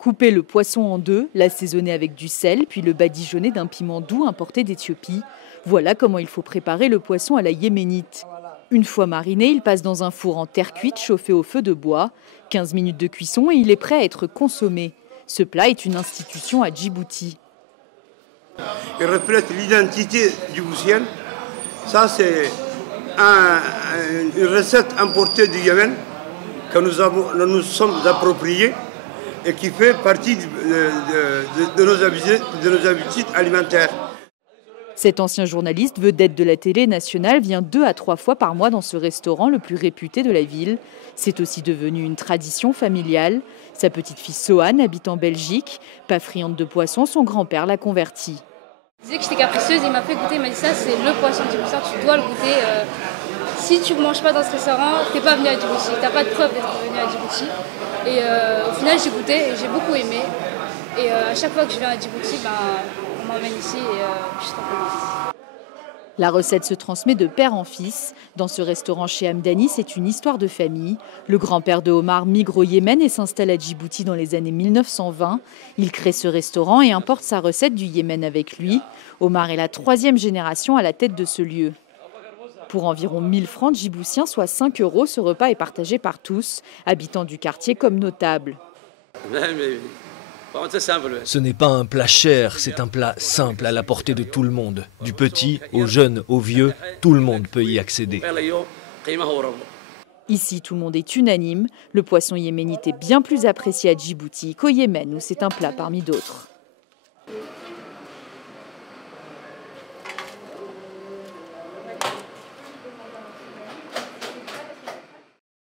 Couper le poisson en deux, l'assaisonner avec du sel, puis le badigeonner d'un piment doux importé d'Éthiopie. Voilà comment il faut préparer le poisson à la yéménite. Une fois mariné, il passe dans un four en terre cuite chauffé au feu de bois. 15 minutes de cuisson et il est prêt à être consommé. Ce plat est une institution à Djibouti. Il reflète l'identité djiboutienne. Ça, c'est une recette importée du Yémen que nous nous sommes appropriés et qui fait partie de nos habitudes alimentaires. Cet ancien journaliste, vedette de la télé nationale, vient 2 à 3 fois par mois dans ce restaurant le plus réputé de la ville. C'est aussi devenu une tradition familiale. Sa petite-fille Sohan habite en Belgique. Pas friande de poisson, son grand-père l'a convertie. Il disait que j'étais capricieuse, il m'a fait goûter, il m'a dit ça c'est le poisson djiboutien, tu dois le goûter. Si tu ne manges pas dans ce restaurant, tu n'es pas venu à Djibouti, tu n'as pas de preuve d'être venu à Djibouti. Et au final j'ai goûté et j'ai beaucoup aimé. Et à chaque fois que je viens à Djibouti, on m'emmène ici et je suis trop contente. La recette se transmet de père en fils. Dans ce restaurant chez Hamdani, c'est une histoire de famille. Le grand-père de Omar migre au Yémen et s'installe à Djibouti dans les années 1920. Il crée ce restaurant et importe sa recette du Yémen avec lui. Omar est la 3e génération à la tête de ce lieu. Pour environ 1000 francs djiboutiens, soit 5 €, ce repas est partagé par tous, habitants du quartier comme notables. Ce n'est pas un plat cher, c'est un plat simple à la portée de tout le monde. Du petit au jeune, au vieux, tout le monde peut y accéder. Ici, tout le monde est unanime. Le poisson yéménite est bien plus apprécié à Djibouti qu'au Yémen, où c'est un plat parmi d'autres.